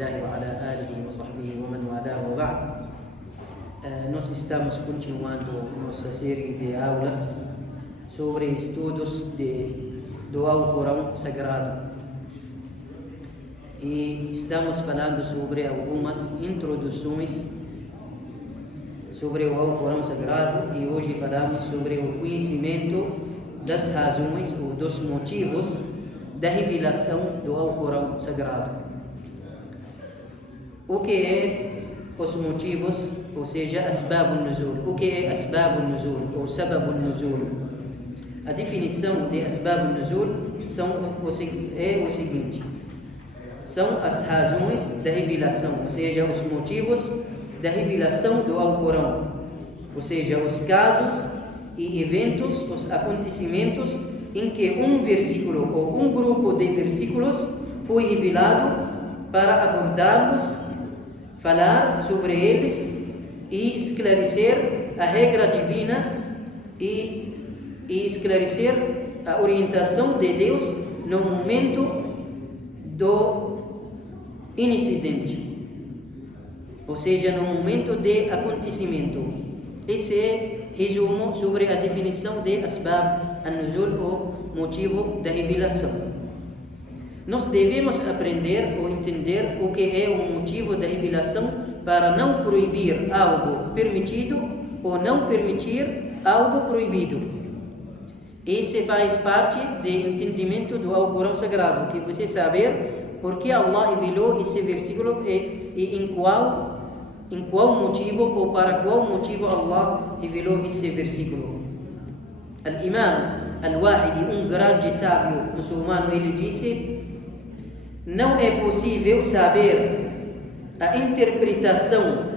الله وعلى آله وصحبه ومن والاه وبعد. Nós estamos continuando nossa série de aulas sobre estudos do Alcorão Sagrado. E estamos falando sobre algumas introduções sobre o Alcorão Sagrado, e hoje falamos sobre o conhecimento das razões ou dos motivos da revelação do Alcorão Sagrado. O que é os motivos, ou seja, Asbabun Nuzul? O que é Asbabun Nuzul ou Sababun Nuzul? A definição de Asbabun Nuzul é o seguinte: são as razões da revelação, ou seja, os motivos da revelação do Alcorão, ou seja, os casos e eventos, os acontecimentos em que um versículo ou um grupo de versículos foi revelado para abordá-los, falar sobre eles e esclarecer a regra divina e esclarecer a orientação de Deus no momento do incidente, ou seja, no momento de acontecimento. Esse é resumo sobre a definição de Asbab an-Nuzul, ou motivo da revelação. Nós devemos aprender ou entender o que é o motivo da revelação para não proibir algo permitido ou não permitir algo proibido. Esse faz parte do entendimento do Alcorão Sagrado, que você saber por que Allah revelou esse versículo e em qual motivo ou para qual motivo Allah revelou esse versículo. Al-Imam Al-Wahidi, grande sábio muçulmano, ele disse: não é possível saber a interpretação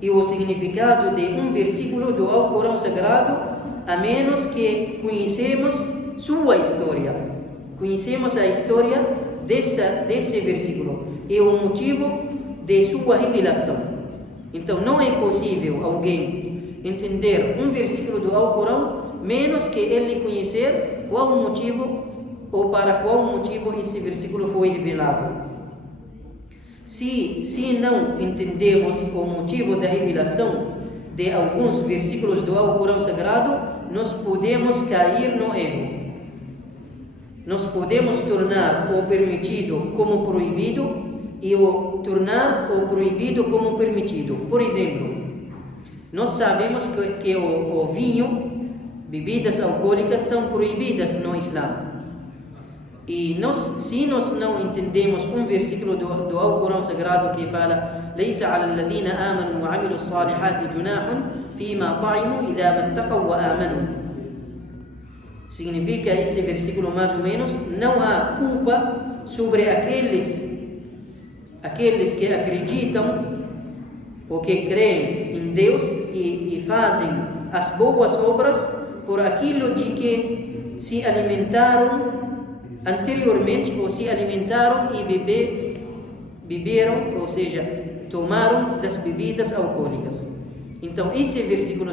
e o significado de um versículo do Alcorão Sagrado a menos que conhecemos sua história. Conhecemos a história desse versículo e o motivo de sua revelação. Então não é possível alguém entender um versículo do Alcorão menos que ele conhecer qual o motivo ou para qual motivo esse versículo foi revelado. Se não entendemos o motivo da revelação de alguns versículos do Alcorão Sagrado, nós podemos cair no erro. Nós podemos tornar o permitido como proibido e tornar o proibido como permitido. Por exemplo, nós sabemos que o vinho, bebidas alcoólicas, são proibidas no Islã. E se nós não entendemos um versículo do Alcorão Sagrado que fala: لَيْسَ عَلَى الَّذِينَ آمَنُوا وَعَمِلُوا الصَّالِحَاتِ جُنَاحٌ فِيمَا طَعِمُوا إِذَا مَا اتَّقَوْا وَآمَنُوا. Significa esse versículo mais ou menos: não há culpa sobre aqueles que acreditam ou que creem em Deus e fazem as boas obras por aquilo de que se alimentaram anteriormente, ou se alimentaram e beberam, ou seja, tomaram das bebidas alcoólicas. Então esse versículo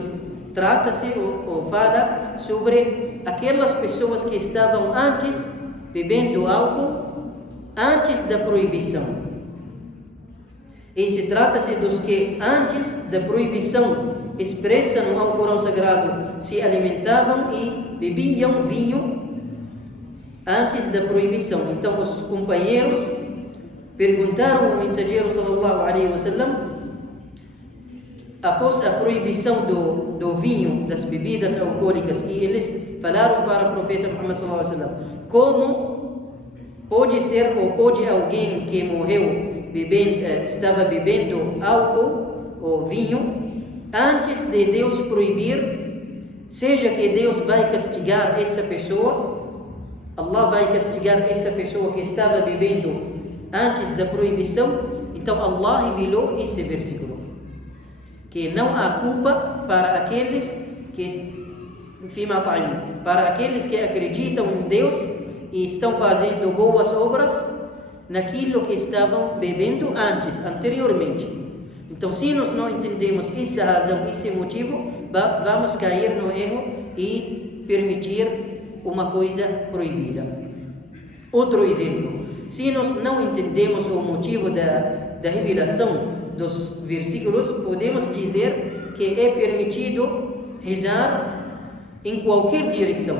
trata-se ou fala sobre aquelas pessoas que estavam antes bebendo álcool, antes da proibição. Esse trata-se dos que antes da proibição expressa no Alcorão Sagrado se alimentavam e bebiam vinho antes da proibição. Então os companheiros perguntaram ao mensageiro sallallahu alaihi wasallam, após a proibição do vinho, das bebidas alcoólicas, e eles falaram para o profeta Muhammad sallallahu alaihi wasallam: como pode ser ou pode alguém que morreu estava bebendo álcool ou vinho antes de Deus proibir, seja que Deus vai castigar essa pessoa, Allah vai castigar essa pessoa que estava bebendo antes da proibição. Então Allah revelou esse versículo, que não há culpa para aqueles que acreditam em Deus e estão fazendo boas obras naquilo que estavam bebendo anteriormente. Então, se nós não entendemos essa razão, esse motivo, vamos cair no erro e permitir uma coisa proibida. Outro exemplo: se nós não entendemos o motivo da da revelação dos versículos, podemos dizer que é permitido rezar em qualquer direção.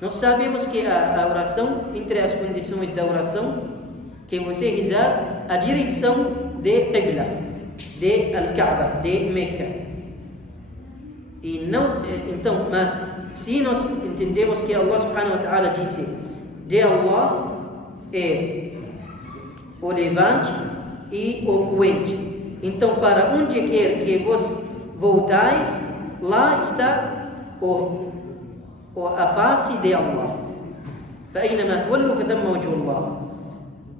Nós sabemos que a oração, entre as condições da oração, que você rezar a direção de Qibla, de Al-Kaaba, de Meca. E não, então, mas se nós entendemos que Allah subhanahu wa ta'ala disse, de Allah é o levante e o poente. Então, para onde quer que vos voltais, lá está a face de Allah. فَأَيْنَمَا تُوَلُّوا فَثَمَّ وَجْهُ اللَّهِ.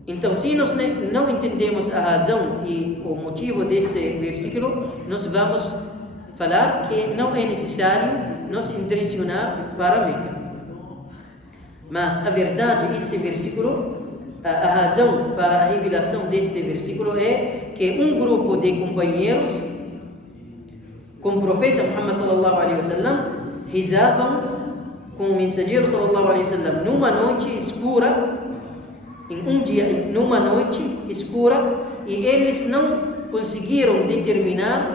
Então, se nós não entendemos a razão e o motivo desse versículo, nós vamos falar que não é necessário nos direcionar para Meca. Mas a verdade, esse versículo, a razão para a revelação deste versículo é que um grupo de companheiros com o profeta Muhammad sallallahu alaihi wasallam rezavam com o mensageiro sallallahu alaihi wasallam numa noite escura, em um dia, numa noite escura, e eles não conseguiram determinar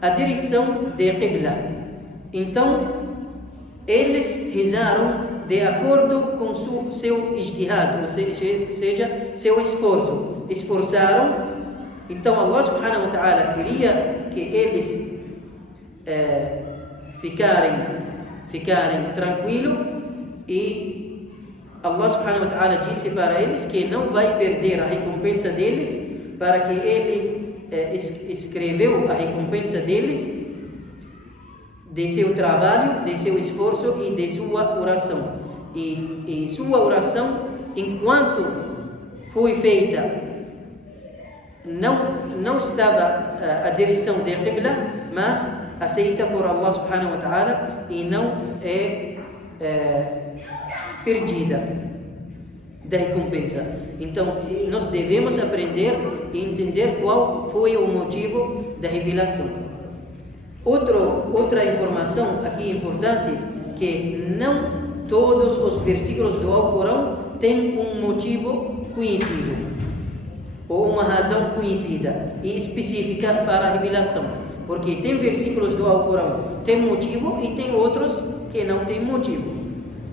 a direção de Qibla. Então, eles rezaram de acordo com seu ijtihad, ou seja, seu esforço. Esforçaram. Então, Allah subhanahu wa ta'ala queria que eles ficarem tranquilos, e Allah subhanahu wa ta'ala disse para eles que não vai perder a recompensa deles, para que ele escreveu a recompensa deles, de seu trabalho, de seu esforço e de sua oração. E sua oração, enquanto foi feita, não estava a direção de Qibla, mas aceita por Allah subhanahu wa ta'ala, e não é perdida da recompensa. Então, nós devemos aprender e entender qual foi o motivo da revelação. Outra informação aqui importante, que não todos os versículos do Alcorão têm um motivo conhecido, ou uma razão conhecida e específica para a revelação. Porque tem versículos do Alcorão que têm motivo e tem outros que não têm motivo.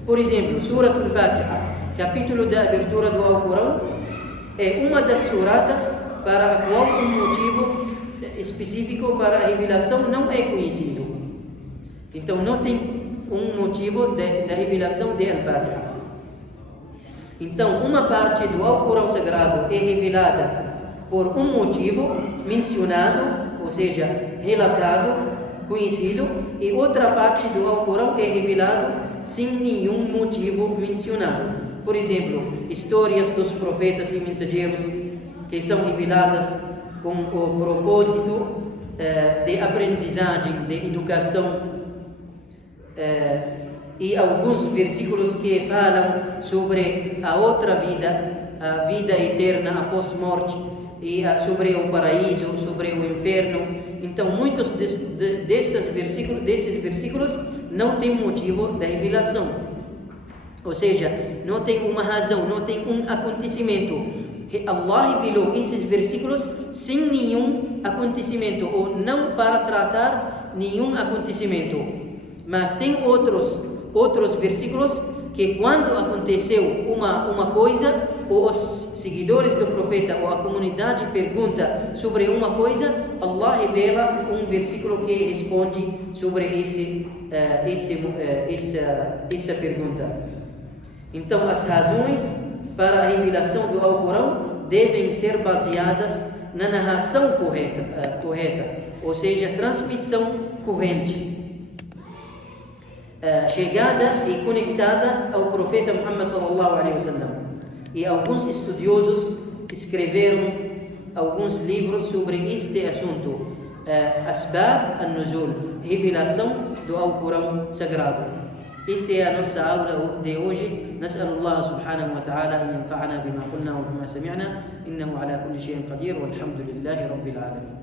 Por exemplo, Surat al-Fatiha, capítulo da abertura do Alcorão, é uma das suratas para a qual um motivo específico para a revelação não é conhecido. Então, não tem um motivo da revelação de Al-Fatiha. Então, uma parte do Alcorão Sagrado é revelada por um motivo mencionado, ou seja, relatado, conhecido, e outra parte do Alcorão é revelado sem nenhum motivo mencionado. Por exemplo, histórias dos profetas e mensageiros que são reveladas com o propósito de aprendizagem, de educação, e alguns versículos que falam sobre a outra vida, a vida eterna após morte, e sobre o paraíso, sobre o inferno. Então, muitos desses versículos não têm motivo da revelação. Ou seja, não tem uma razão, não tem um acontecimento. Allah revelou esses versículos sem nenhum acontecimento, ou não para tratar nenhum acontecimento. Mas tem outros versículos que, quando aconteceu uma coisa, ou os seguidores do profeta ou a comunidade pergunta sobre uma coisa, Allah revela um versículo que responde sobre essa pergunta. Então, as razões para a revelação do Alcorão devem ser baseadas na narração correta, ou seja, transmissão corrente, chegada e conectada ao profeta Muhammad sallallahu alaihi wasallam. E alguns estudiosos escreveram alguns livros sobre este assunto, Asbab al-Nuzul, revelação do Alcorão Sagrado. Essa é a nossa aula de hoje. نسأل الله سبحانه وتعالى أن ينفعنا بما قلنا وبما سمعنا إنه على كل شيء قدير والحمد لله رب العالمين.